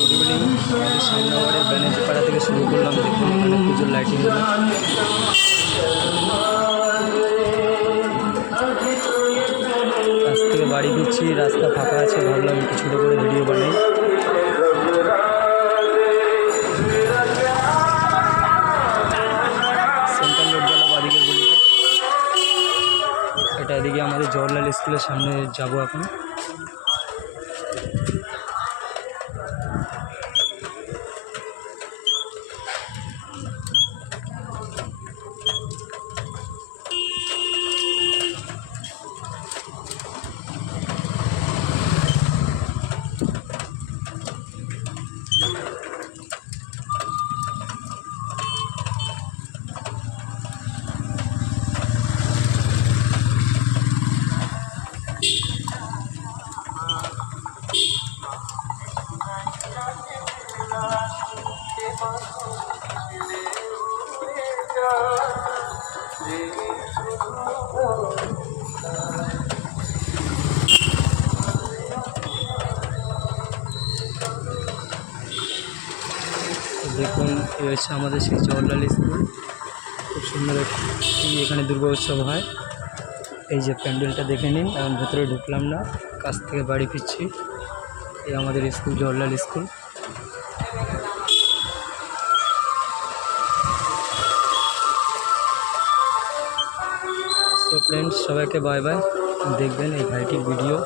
Good evening. আমাদের সামনাবাড়ির ব্যানার্জি পাড়া থেকে শুরু করলাম। দেখুন এখানে পুজোর লাইটিংগুলো। কাছ থেকে বাড়ি দিচ্ছি, রাস্তা ফাঁকা আছে, ভাবলাম একটু ছোটো করে ভিডিও বানাই। সেন্ট্রাল রোড গেল বাদিকের গলিটা, এটা এদিকে আমাদের জওহরলাল স্কুলের সামনে যাব এখন। দেখুন এই হচ্ছে আমাদের সেই জওহরলাল স্কুল। খুব সুন্দর এখানে দুর্গা উৎসব হয়। এই যে প্যান্ডেলটা দেখে নিন। এখন ভেতরে ঢুকলাম না, কাছ থেকে বাড়ি ফিরছি। এই আমাদের school Jawaharlal school. So friends, সবাইকে বাই বাই। দেখবেন এই ভাইটির ভিডিও।